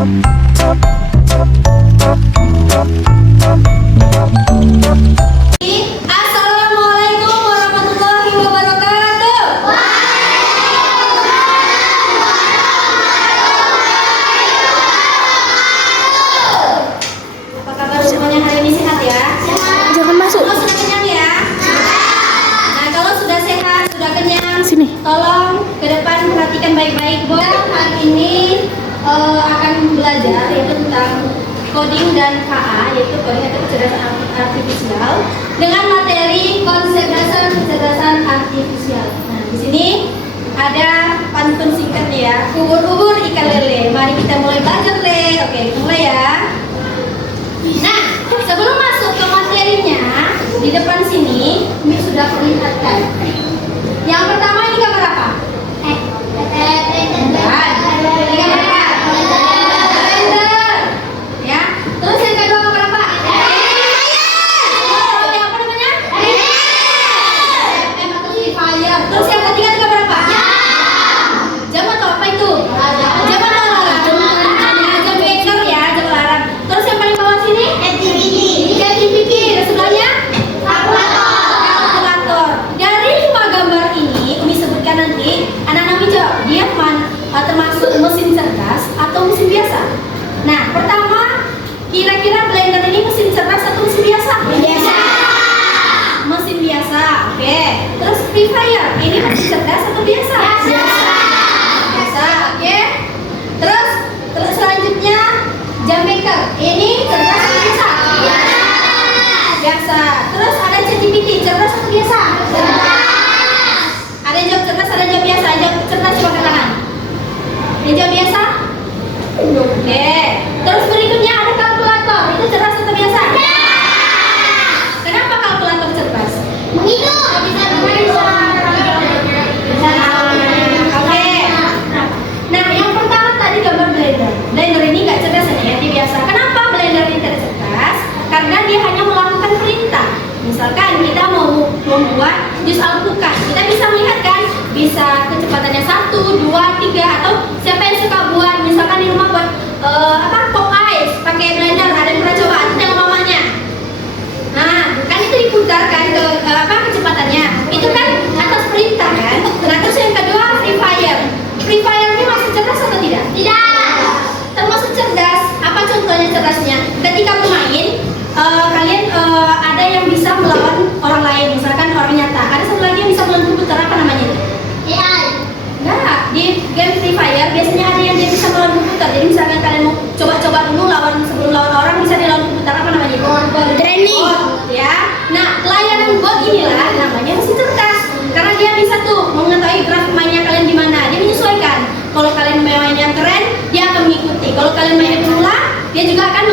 Assalamualaikum warahmatullahi wabarakatuh. Apa kabar semuanya hari ini, sehat ya? Jangan masuk. Kalau sudah kenyang ya? Nah, kalau sudah sehat, sudah kenyang, Sini. tolong ke depan perhatikan baik-baik. Hari ini akan belajar yaitu tentang coding dan KA, yaitu coding atau kecerdasan artifisial, dengan materi konsep dasar kecerdasan artifisial. Nah, di sini ada pantun singkat ya. Ubur-ubur ikan lele. Mari kita mulai belajar le. Oke, kita mulai ya. Nah, sebelum masuk ke materinya, di depan sini ini sudah perlihatkan. Yang pertama ini gambar apa? Ini gambar apa? Blender. Ya. Terus yang kedua gambar apa? Oh, yang apa namanya? Fire. Terus yang ketiga itu gambar apa? Jam atau apa itu? Jam atau alarm? Jam beker ya, jam alarm. Terus yang paling bawah sini? ATPT. Dan sebelahnya? Kalkulator. Dari 5 gambar ini, Umi sebutkan nanti, anak-anak jawab, dia termasuk mesin cerdas atau mesin biasa? Nah, pertama, kira-kira blender ini mesin cerdas atau mesin biasa? Mesin biasa, oke. Terus Free Fire, ini mesin cerdas atau biasa? Biasa, oke. Terus selanjutnya jam beker, ini cerdas atau biasa? Biasa. Terus ada ChatGPT, cerdas atau biasa? Ada yang jawab cerdas, ada yang jawab biasa. Jawab cerdas coba angkat tangan. Yang jawab biasa? Oke. Terus berikutnya ada kalkulator, itu cerdas atau biasa? Kenapa kalkulator cerdas? Oke. Nah, yang pertama tadi gambar blender. Blender ini nggak cerdas ya, dia biasa. Kenapa blender ini tidak cerdas? Karena dia hanya melakukan perintah. Misalkan kita mau membuat jus alpukat, kita bisa melihat kan, bisa kecepatannya 1, 2, 3, atau siapa yang suka buat, misalkan di rumah buat pop ice pakai blender, ada yang pernah coba? Itu dengan mamanya. Nah, kan itu diputarkan ke kecepatannya. Itu kan atas perintah kan. Nah, terus yang kedua Free Fire. Free Fire ini masih cerdas atau tidak? Tidak. Termasuk cerdas. Apa contohnya cerdasnya? Ketika bermain, kalian ada yang bisa melawan orang lain, misalkan orang nyata. Ada satu lagi yang bisa melawan komputer, apa namanya itu? AI. Enggak, di game Free Fire biasanya ada yang dia bisa melawan komputer. Jadi misalkan kalian mau coba-coba dulu sebelum lawan orang, bisa dilawan komputer, apa namanya itu? Training. Ya. Nah, layanan bot inilah namanya mesin cerdas. Karena dia bisa tuh mengetahui grafik mainnya kalian di mana. Dia menyesuaikan. Kalau kalian mainnya keren, dia akan mengikuti. Kalau kalian mainnya pemula, dia juga akan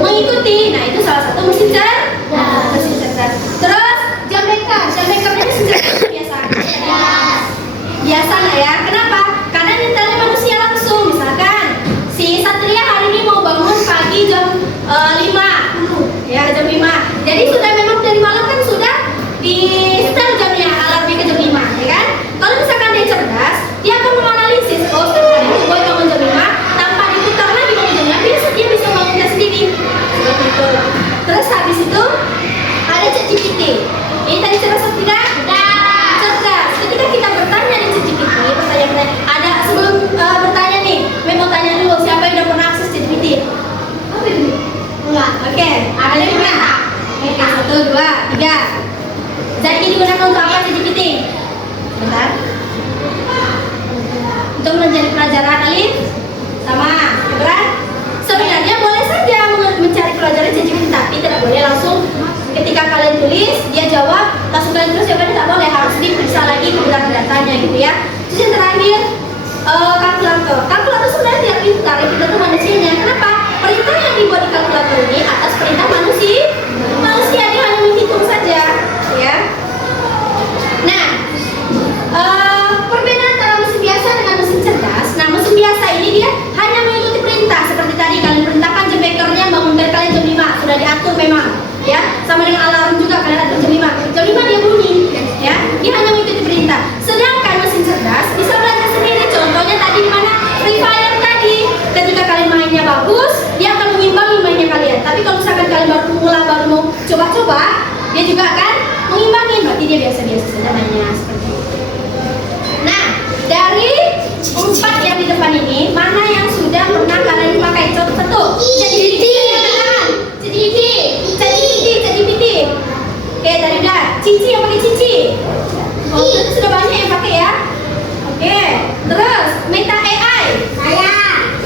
mengikuti. Nah, itu salah satu mesin cerdas. Mesin cerdas. Terus jam beker. Jam bekernya mesin cerdas biasa. Biasa nggak ya? Kenapa? Karena nyetelnya manusia langsung. Misalkan si Satria hari ini mau bangun pagi jam 5, ya jam 5. Jadi sudah memang dari malam kan sudah di setel jamnya, alarmnya ke jam 5, ya kan? Kalau misalkan dia cerdas, dia akan menganalisis, oh hari ini gue bangun jam 5, tanpa diputar lagi bangun jamnya, dia bisa bangunnya sendiri. Seperti itu. Terus habis itu ada ChatGPT. Ini tadi cerdas atau tidak? Cerdas. Ketika kita bertanya di ChatGPT, pertanyaan ada sebelum bertanya nih, mau tanya dulu siapa yang udah pernah akses ChatGPT? Apa itu? Enggak. Oke. Ada yang pernah? Oke, 1, 2, 3. Zaki digunakan untuk apa ChatGPT? Bentar. Untuk mencari pelajaran Alif? Sama. Berat? Sebenarnya boleh saja mencari pelajaran ChatGPT, tapi tidak boleh langsung ketika kalian tulis, dia jawab, langsung kalian tulis jawabannya tidak boleh, harus diperiksa lagi kebenaran datanya gitu ya. Terus yang terakhir, kalkulator. Kalkulator sebenarnya tidak pintar, yang pintar itu manusianya. Kenapa? Perintah yang dibuat di kalkulator ini atas perintah manusia. Manusia dia hanya menghitung saja, ya. Nah, perbedaan antara mesin biasa dengan mesin cerdas. Nah, mesin biasa ini dia hanya mengikuti perintah. Seperti tadi kalian perintahkan jam bekernya bangunkan kalian jam 5, sudah diatur memang, ya. Sama dengan alarm juga kalian atur jam 5. Jam 5 dia bunyi, ya. Dia hanya mengikuti perintah. Sedangkan mesin cerdas bisa belajar sendiri. Contohnya tadi di mana? Free Fire tadi. Ketika kalian mainnya dia juga akan mengimbangi, berarti dia biasa-biasa saja nanya seperti itu. Nah, dari 4 yang di depan ini, mana yang sudah pernah kalian pakai? Contoh satu, ChatGPT. Oke, tadi udah. Cici yang pakai Cici. Oh, itu sudah banyak yang pakai ya. Oke, terus Meta AI.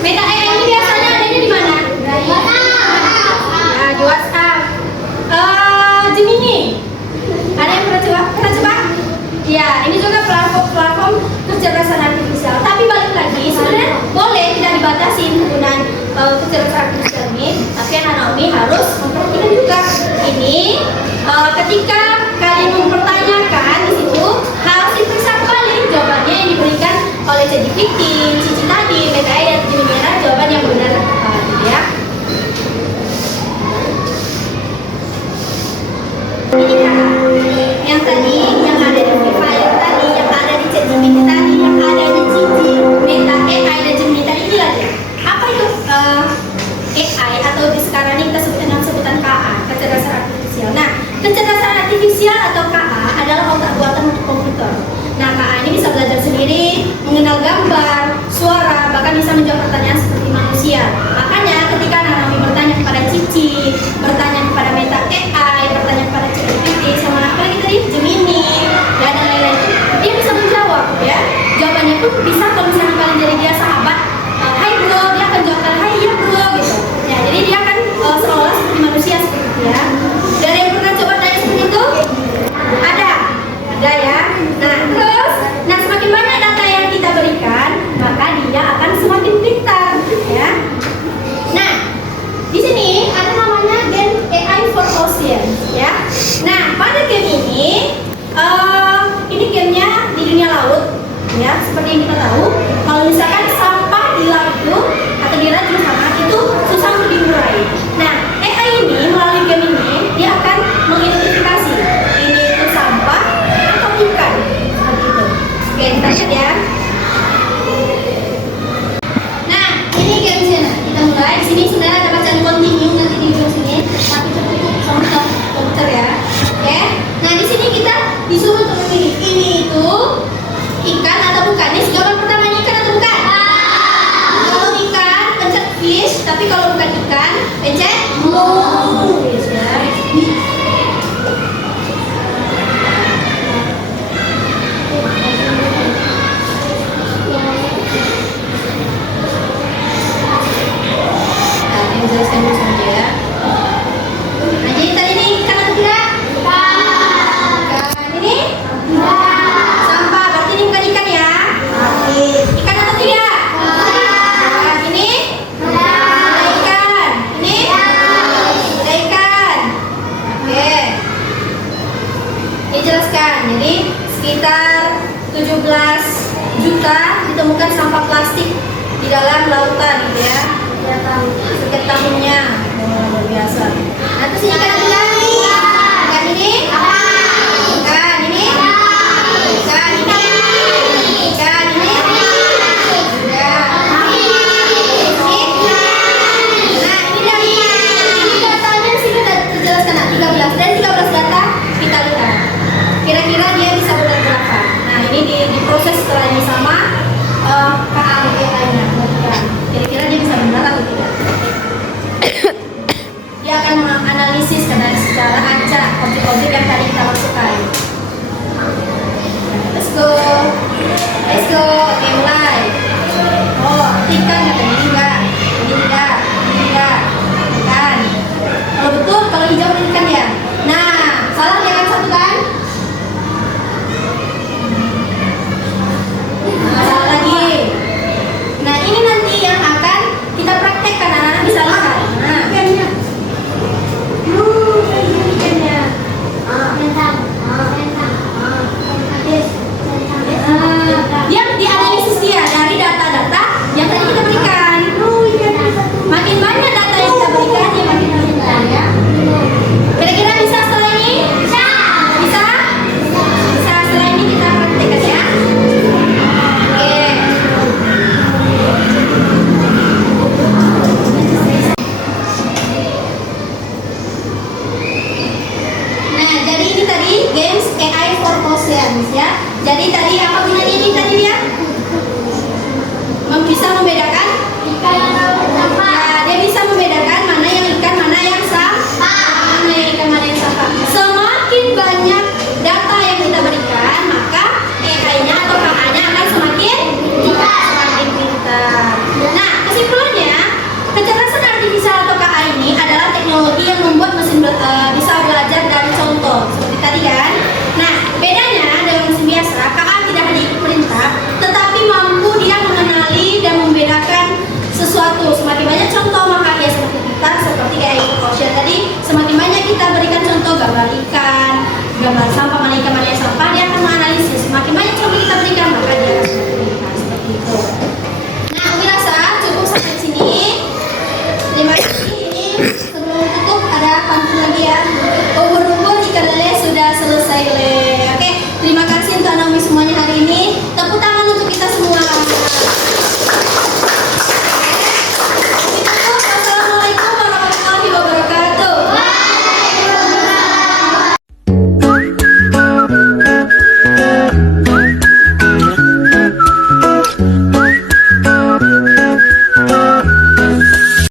Meta AI ini biasanya adanya di mana? Nah, di WhatsApp. Gemini. Ada yang pernah coba? Ya, ini juga platform kecerdasan artifisial. Tapi balik lagi, sebenarnya boleh tidak dibatasi penggunaan kecerdasan artifisial ini. Tapi Naomi harus memperhatikan juga ini. Ketika kalian mempertanyakan di situ, harus diperiksa kembali jawabannya yang diberikan oleh ChatGPT, Cici tadi, Meta AI dan Gemini jawaban yang benar gitu ya. Ini kan yang tadi, yang ada di Free Fire tadi, yang ada di ChatGPT tadi, yang ada di Cici, Meta AI dan Gemini tadi, ini lagi. Apa itu AI atau di sekarang ini kita sebut dengan sebutan KA, kecerdasan artifisial. Nah, kecerdasan artifisial atau KA adalah otak buatan untuk komputer. Nah, KA ini bisa belajar sendiri, mengenal gambar, suara, bahkan bisa menjawab pertanyaan seperti manusia. Makanya ketika Naomi bertanya kepada Cici, bertanya kepada Meta AI, bertanya kepada ChatGPT, sama apa lagi tadi, Gemini, dan lain-lain, dia bisa menjawab ya. Jawabannya pun bisa kalau misalnya kalian jadi dia sahabat, hai bro, dia akan jawab hai ya bro gitu. Ya, jadi dia akan seolah seperti manusia seperti itu ya. Dari yang pernah coba tanya seperti itu? Ada ya. Nah, terus, semakin banyak data yang kita berikan, maka dia akan semakin pintar ya. Nah, di sini ada namanya game AI for Oceans ya. Nah, pada game ini gamenya di dunia laut ya. Seperti yang kita tahu, kalau misalkan sampah di laut itu atau di rajin sama itu susah untuk diurai. Nah, AI ini melalui game ini dia akan mengidentifikasi ini itu sampah atau ikan seperti itu. Oke, kita lihat ya. Nah, ini gamenya. Kita mulai. Di sini sebenarnya ada bacaan continue nanti di ujung sini, tapi cukup sama komputer ya. Oke. Nah, di sini kita disuruh untuk memilih ini itu ikan atau bukan. Ini jawaban pertamanya ikan atau bukan? Kalau ikan pencet fish, tapi kalau bukan ikan pencet fish ya. Jelaskan dulu saja ya. Nah, jadi tadi ini ikan atau tidak? Ikan. Ini? Sampah, berarti ini bukan ikan ya? Ikan atau tidak? Nah, ini? Ada ikan. Ini? Ada ikan. Oke. Ini jelaskan. Jadi sekitar 17 juta ditemukan sampah plastik di dalam lautan gitu ya. Setiap tahunnya. Luar biasa. Nah, terus ini kan ada ikan ini? Ikan ini? Ikan ini? Ikan ini? Sudah. Ini? Nah, ini datanya di sini sudah terjelaskan. Nah, 13 dan 13 data kita lihat. Kira-kira dia bisa benar berapa? Nah, ini diproses setelah ini sama KA-nya. Kira-kira dia bisa benar atau tidak? Dia akan menganalisis kadang ya Miss ya. Jadi tadi apa gunanya